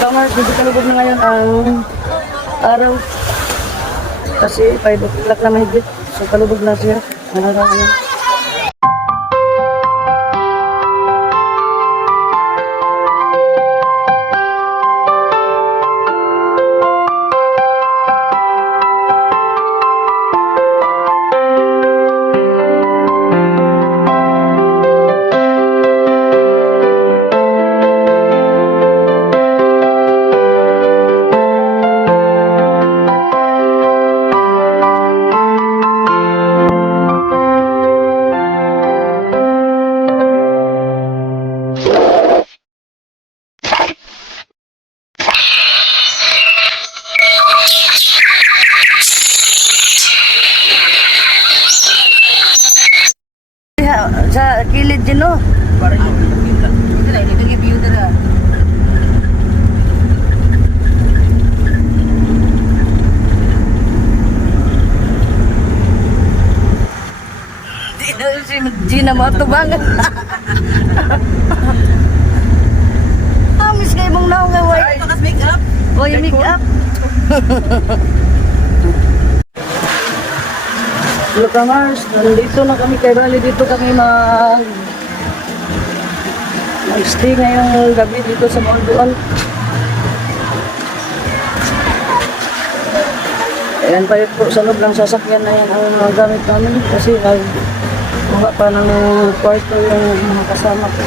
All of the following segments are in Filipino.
Kamar, hindi kalubog na ngayon ang araw. Kasi 5 o'clock na mahigit. So kalubog na siya. Ano na ngayon. Sa kilid din, no? Ito lang, ito yung view na. Di na si Gina matubangan. Miss kayo mong naong nga, way. Bakas make up. Boy, make up. Look Mars, nandito na kami kay Bali. Dito kami mag-stay ngayong gabi dito sa Monduan. Ayan pa yun po, sa loob ng sasakyan na yan ang mga gamit namin kasi nagbuha pa ng kwarto yung mga kasama ko.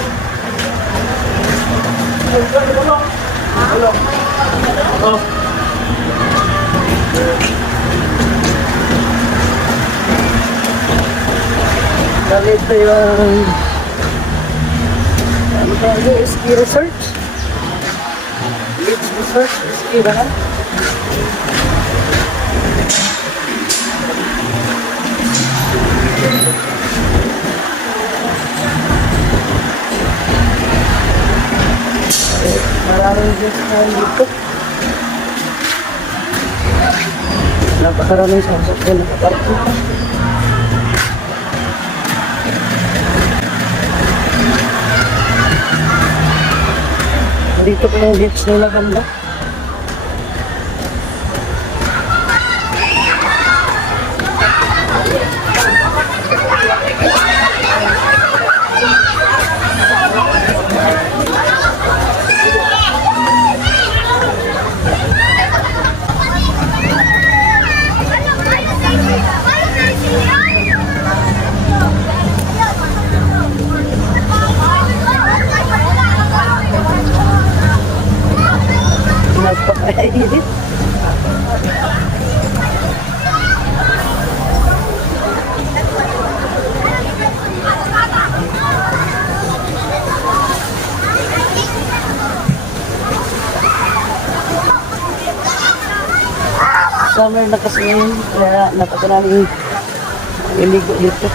Bali ito yung ano ba yung ski resort? Beach resort, ski ba na? Maraming guys na dito. Napakaraming sasakyan na kaparking. Dito po yung beach nila ganda. Napakainit. Summer na kasi yun, kaya napakaraming iligo dito.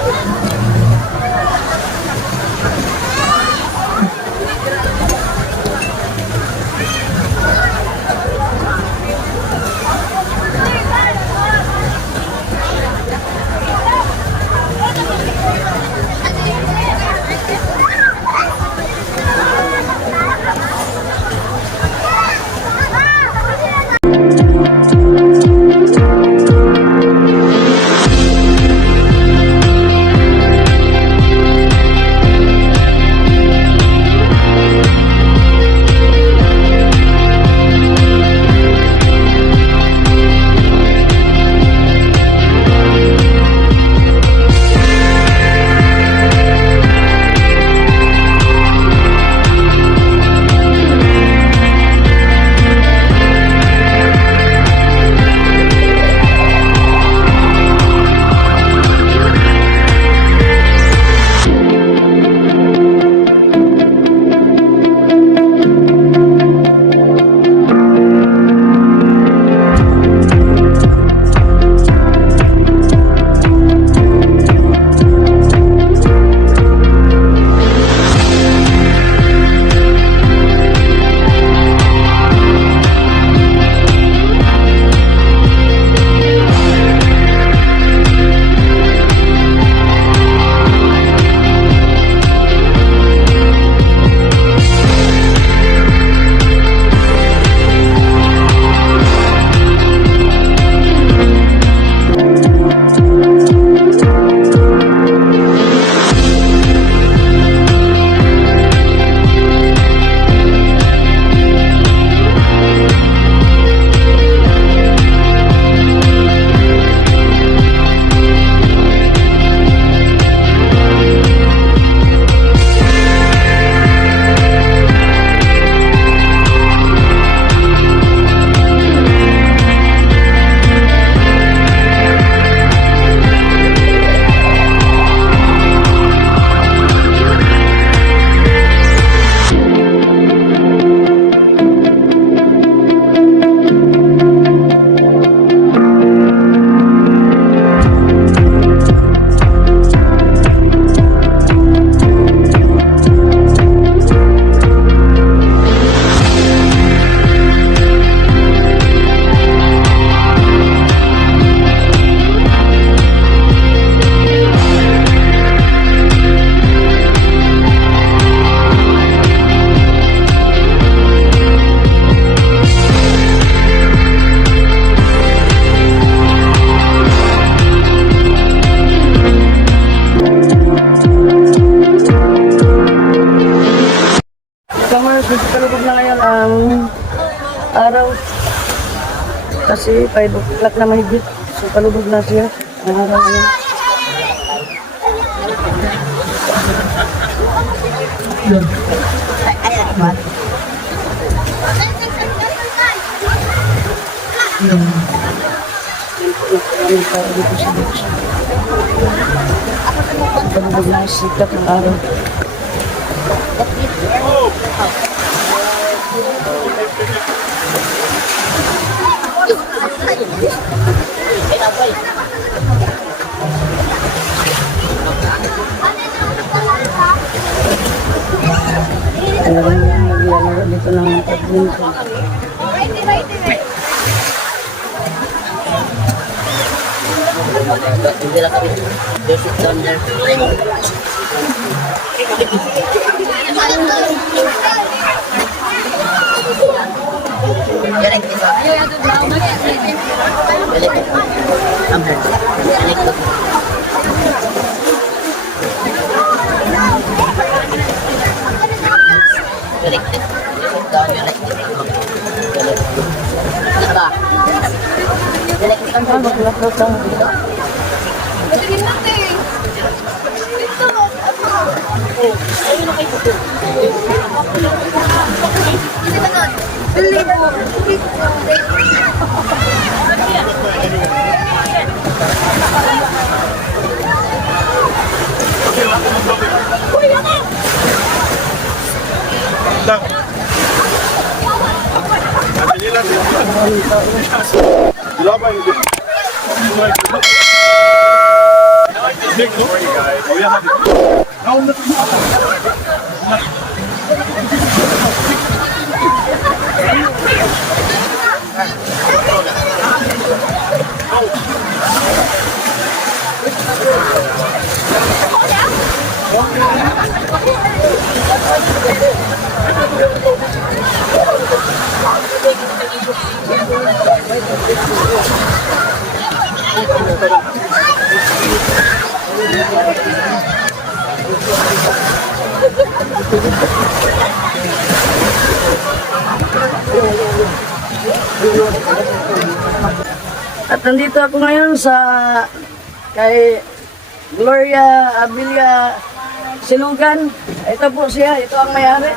araw. Kasi 5 o'clock na mahigit. So palubog na siya. Ang araw ngayon. Palubog na sikat ng araw. Talagang nagyalaro dito ng badminton. At nandito ako ngayon sa kay Gloria Abilia Silugan. Ito po siya, ito ang may-ari.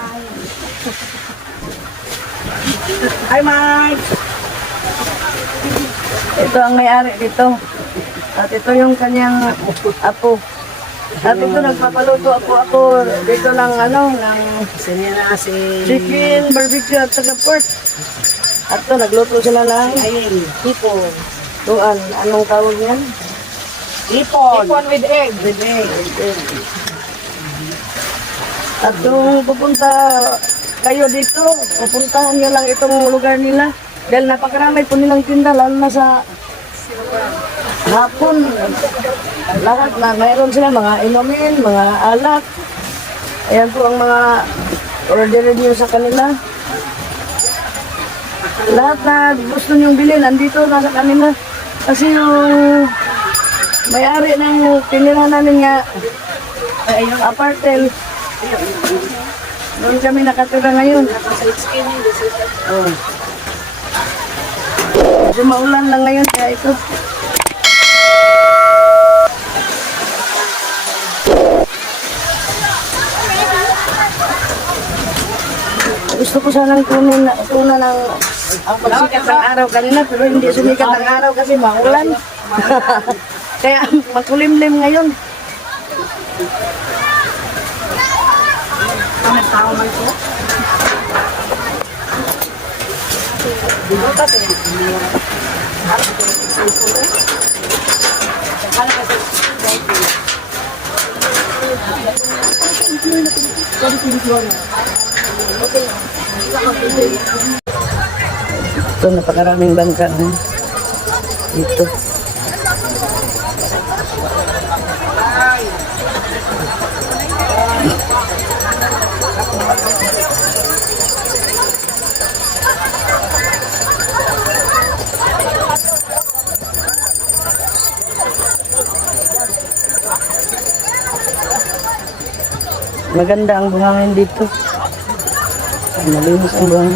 Hi Mike! Ito ang may-ari dito. At ito yung kanyang apo. At ito nagpapaluto ako dito ng chicken, barbecue at saka pork. At ito nagluto sila ng hipon. Tuan, anong tawag yan? Hipon with egg. With egg. At kung pupunta kayo dito, pupuntahan nyo lang itong lugar nila. Dahil napakarami po nilang tinda, lalo na sa hapon. Lahat na mayroon sila, mga inumin, mga alak. Ayan po ang mga orderin nyo sa kanila. Lahat na gusto nyong bilhin, nandito na sa kanila. Kasi yung may-ari ng tinira namin nga apartel. Doon kami nakatira ngayon. Oh. Medyo maulan lang ngayon kaya ito. Gusto ko sanang tuna ng ang pagsikat ng araw kanina pero hindi sumikat ng araw kasi maulan. Kaya makulimlim ngayon. Ito, napakaraming bangka dito. Maganda ang buhangin dito. Malinis ang buhangin.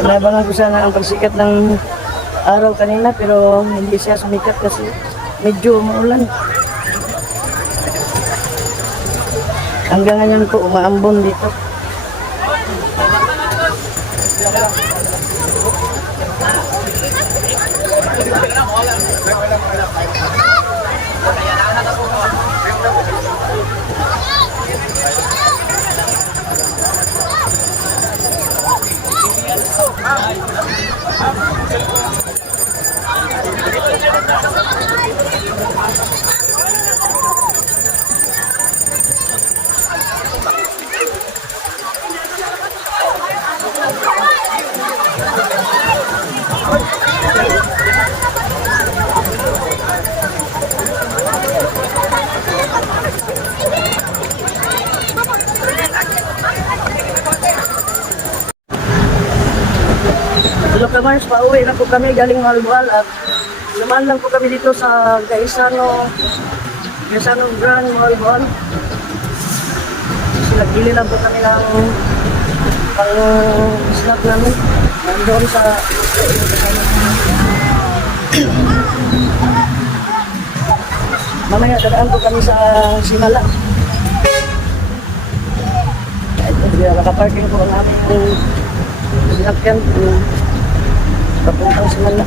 Inabangan ko sana ang pagsikat ng araw kanina pero hindi siya sumikat kasi medyo umuulan. Hanggang ngayon po umaambon dito. Hello Kamars, pauwi na po kami galing Malbual at naman lang po kami dito sa Gaisano Grand Malbual. Nagbili lang po kami ng pang-snack namin. Nandoon sa mamaya dadaan po kami sa Sinala. Nakaparking po ang aming sinakyan papuntang Sinala.